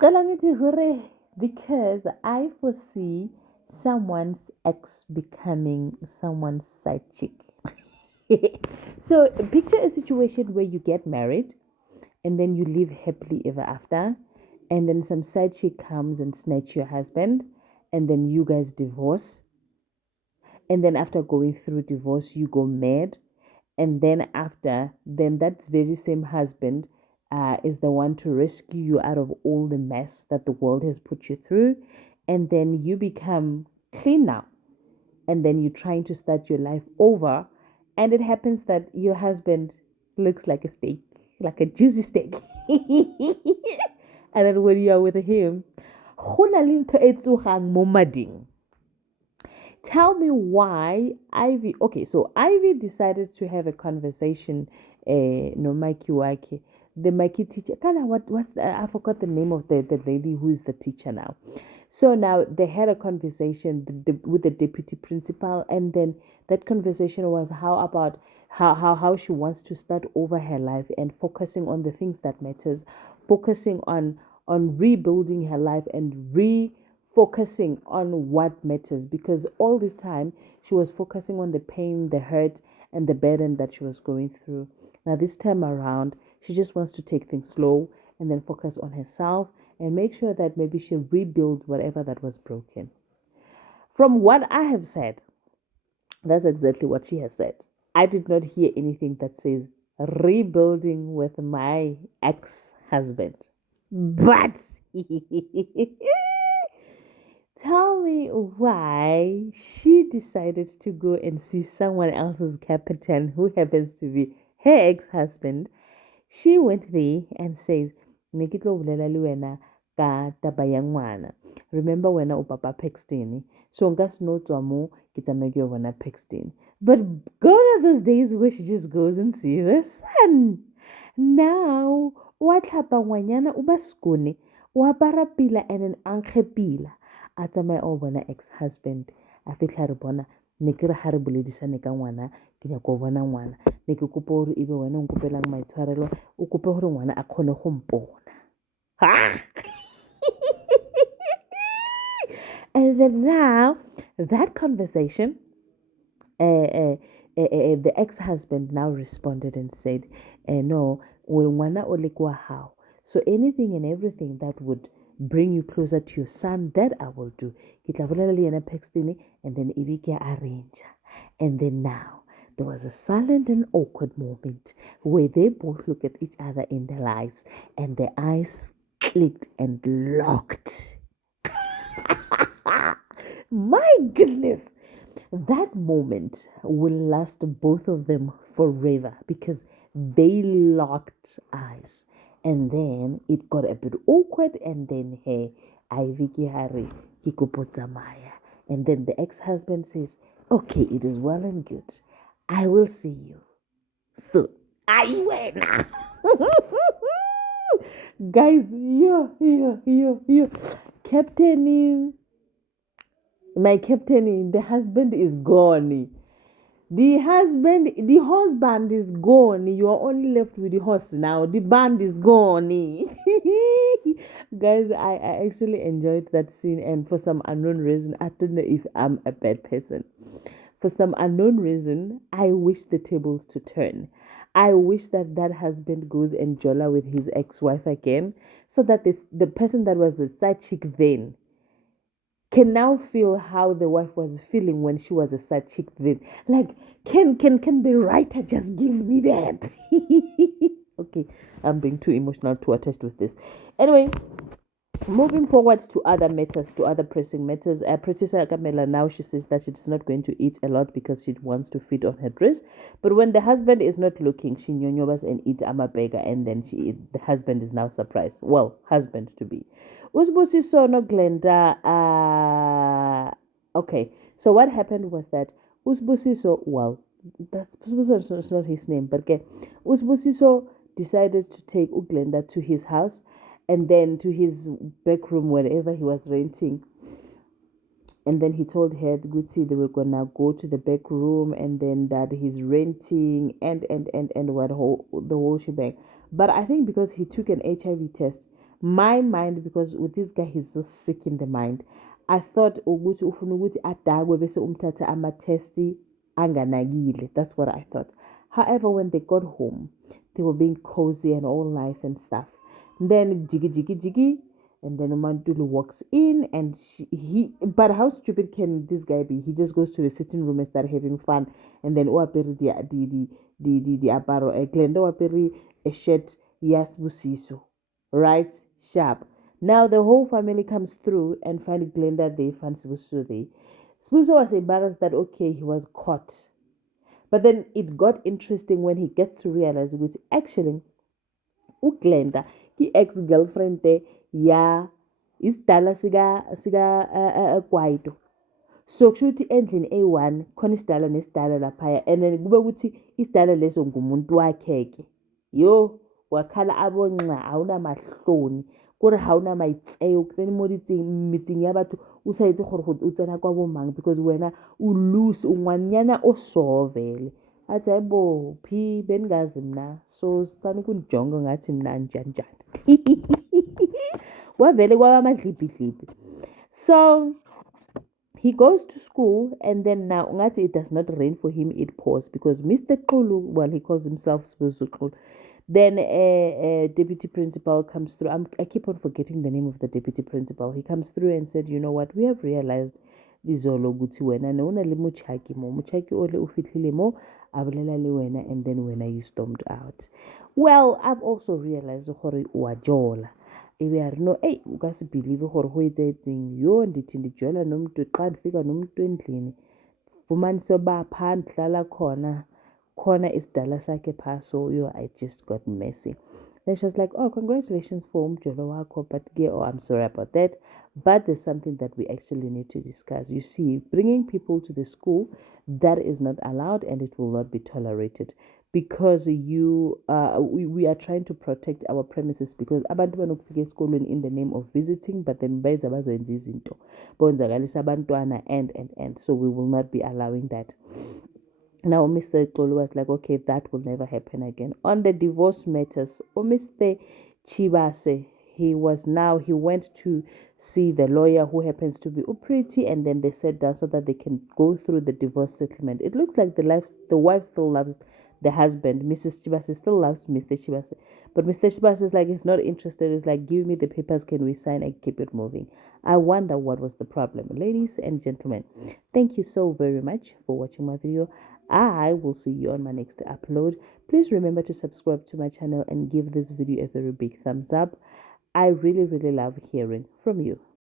Qala ngithi hore, because I foresee someone's ex becoming someone's side chick. So picture a situation where you get married and then you live happily ever after, and then some side chick comes and snatch your husband, and then you guys divorce, and then after going through divorce you go mad, and then after then that very same husband is the one to rescue you out of all the mess that the world has put you through, and then you become clean now, and then you're trying to start your life over, and it happens that your husband looks like a steak, like a juicy steak. And then when you are with him, go na le ntho e tsogang mo mading. Tell me why Ivy. Okay, so Ivy decided to have a conversation. No, Mikey Wake, the Mikey teacher. Kind of what's I forgot the name of the lady who is the teacher now. So now they had a conversation with the deputy principal, and then that conversation was how about how she wants to start over her life and focusing on the things that matters, focusing on rebuilding her life and focusing on what matters, because all this time she was focusing on the pain, the hurt, and the burden that she was going through. Now, this time around, she just wants to take things slow and then focus on herself and make sure that maybe she rebuilds whatever that was broken. From what I have said, that's exactly what she has said. I did not hear anything that says rebuilding with my ex husband. But tell me why she decided to go and see someone else's captain who happens to be her ex husband. She went there and says, "Ne ke tlo bolela le wena ka taba ya ngwana. Remember wena o papa Paxton. So nka se no tswa mo ke tsamaye ke yo bona Paxton." But gone are those days where she just goes and sees her son. Now, wa tlhapa ngwanyana o ba skone, o apara pila and an ankge pila. A tsamaye o bona ex-husband. A fitlha re bona ne ke re ha re boledisane ka ngwana ke nyaka go bona ngwana, ne ke kopa gore ebe wena o nkopelang maitshwarelo, o kope gore ngwana a kgone go mpona. Ha! And then now that conversation, the ex-husband now responded and said, no, ngwana o le kwa hao. So anything and everything that would bring you closer to your son, that I will do. Ke tla bolela le yena Paxton, and then ebe ke arrange. And then now there was a silent and awkward moment where they both look at each other in their eyes, and their eyes clicked and locked. My goodness, that moment will last both of them forever because they locked eyes. And then it got a bit awkward, and then hey, Ivy Kihari Maya. And then the ex-husband says, "Okay, it is well and good. I will see you soon." I win. Guys, yeah. Captain, my captain, the husband is gone. The husband is gone. You are only left with the horse now. The band is gone. Guys, I actually enjoyed that scene, and for some unknown reason, I don't know if I'm a bad person. For some unknown reason, I wish the tables to turn. I wish that that husband goes and jolla with his ex-wife again, so that the person that was the side chick then can now feel how the wife was feeling when she was a side chick then. Like, can the writer just give me that? Okay, I'm being too emotional to attest with this. Anyway, moving forward to other matters, to other pressing matters. Princess Camilla now she says that she's not going to eat a lot because she wants to feed on her dress. But when the husband is not looking, she nyonyobas and eat amabega, and then the husband is now surprised. Well, husband to be. Usbusi sono Glenda. Okay, so what happened was that Usbusiso, well, that's Usbusiso not his name, but okay, Usbusiso decided to take Uglenda to his house and then to his back room wherever he was renting. And then he told her, Gucci, they were gonna go to the back room, and then that he's renting and what the whole shebang. But I think because he took an HIV test, My mind, because with this guy, he's so sick in the mind. I thought ukuthi ufuna ukuthi adakwe bese umthatha ama-testi anganakile. That's what I thought. However, when they got home, they were being cozy and all nice and stuff. Then jiggy jiggy jiggy, and then Umantulu walks in, and but how stupid can this guy be? He just goes to the sitting room and start having fun, and then uaperi the aparo Glenda uaperi a shirt yes busiso, right? Sharp. Now the whole family comes through and find Glenda there, find Sbuso there. Sbuso was embarrassed that okay, he was caught. But then it got interesting when he gets to realize which actually uGlenda ki-ex-girlfriend ya isidala Kwaito. So kusho ukuthi endlini eyi-1 khona isidala nesidala laphaya, and then kube ukuthi isidala leso ngumuntu wakhe-ke. Yo, wakhala abonqa awunamahloni kore ha ona maitseo tsene mo metseng ya batho o sa etse gore o tsena kwa bomang because wena o loose o ngwanyana o so vele. Athi hayi bo phi beningazi mna, so sani kundijonga ngathi mna njani njani. Kwavele kwaba madlibhidlibhi. So he goes to school, and then now ngathi it does not rain for him, it pours, because Mr. Kulu, well, he calls himself Kulu. Then a deputy principal comes through. I keep on forgetting the name of the deputy principal. He comes through and said, you know what, we have realized Lizolo guthi wena nona le muchaki mo muchaki ole ufihlile mo abulela le wena, and then wena you stormed out. Well, I've also realized gore wa jola. Ebe a re no, eyi o ka se believe gore go etsetseng yo ndithi ndijola nomuntu xa ndifika nomuntu endlini fumanise uba phaa ndihlala khona isidala sakhe phaa, so yo I just got messy. Then she was like, oh, congratulations for umjolo wakho, but yeah, oh, I'm sorry about that, but there's something that we actually need to discuss. You see, bringing people to the school, that is not allowed and it will not be tolerated, because we are trying to protect our premises, because abantu banokufika esikolweni in the name of visiting, but then beza bazenza izinto bonzakalisa abantwana and so we will not be allowing that. Now Mr. Xolo was like, okay, that will never happen again. On the divorce matters, Mr. Chibase, he went to see the lawyer, who happens to be Upriti, and then they sat down so that they can go through the divorce settlement. It looks like the wife still loves the husband. Mrs. Chibase still loves Mr. Chibase, but Mr. Chibase is like, he's not interested. It's like, give me the papers, can we sign and keep it moving? I wonder what was the problem. Ladies and gentlemen, thank you so very much for watching my video. I will see you on my next upload. Please remember to subscribe to my channel and give this video a very big thumbs up. I really love hearing from you.